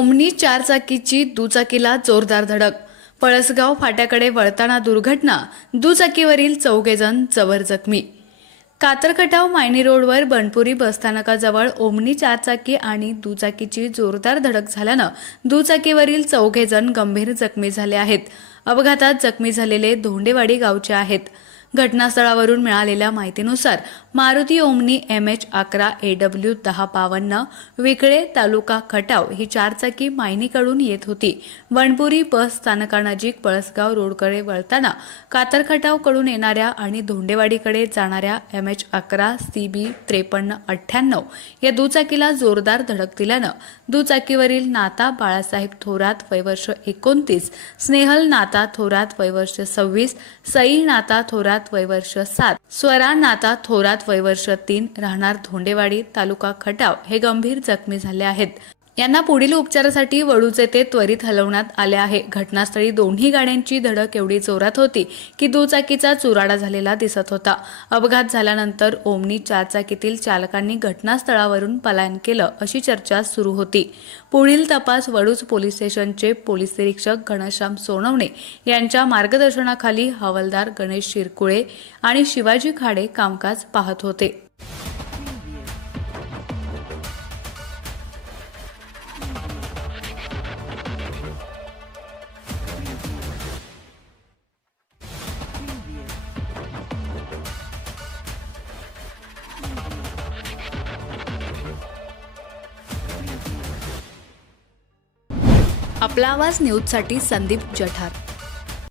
Omni चारचाकीची दुचाकीला जोरदार धडक. पळसगाव फाट्याकडे वळताना दुर्घटना. दुचाकीवरील चौघेजण जबर जखमी. कातरखटाव मायनी रोडवर बनपुरी बसस्थानकाजवळ ओमनी चारचाकी आणि दुचाकीची जोरदार धडक झाल्यानं दुचाकीवरील चौघेजण गंभीर जखमी झाले आहेत. अपघातात जखमी झालेले धोंडेवाडी गावचे आहेत. घटनास्थळावरून मिळालेल्या माहितीनुसार मारुती ओमनी MH11 AW 1052 विकळे तालुका खटाव ही चारचाकी मायनीकडून येत होती. बनपुरी बस स्थानकानजीक पळसगाव रोडकडे वळताना कातरखटावकडून येणाऱ्या आणि धोंडेवाडीकडे जाणाऱ्या MH11 CB 5398 या दुचाकीला जोरदार धडक दिल्यानं दुचाकीवरील नाता बाळासाहेब थोरात वय वर्ष 29, स्नेहल नाता थोरात वय वर्ष 26, सई नाता थोरात वय वर्ष 7, स्वरा नाता थोरात वय वर्ष 3 राहणार धोंडेवाडी तालुका खटाव हे गंभीर जखमी झाले आहेत. यांना पुढील उपचारासाठी वडूज येथे त्वरित हलवण्यात आले आहे. घटनास्थळी दोन्ही गाड्यांची धडक एवढी जोरात होती की दुचाकीचा चुराडा झालेला दिसत होता. अपघात झाल्यानंतर ओमनी चारचाकीतील चालकांनी घटनास्थळावरून पलायन केलं अशी चर्चा सुरू होती. पुढील तपास वडूज पोलीस स्टेशनचे पोलीस निरीक्षक घनश्याम सोनवणे यांच्या मार्गदर्शनाखाली हवालदार गणेश शिरकुळे आणि शिवाजी खाडे कामकाज पाहत होते. आपला आवाज न्यूजसाठी संदीप जठार.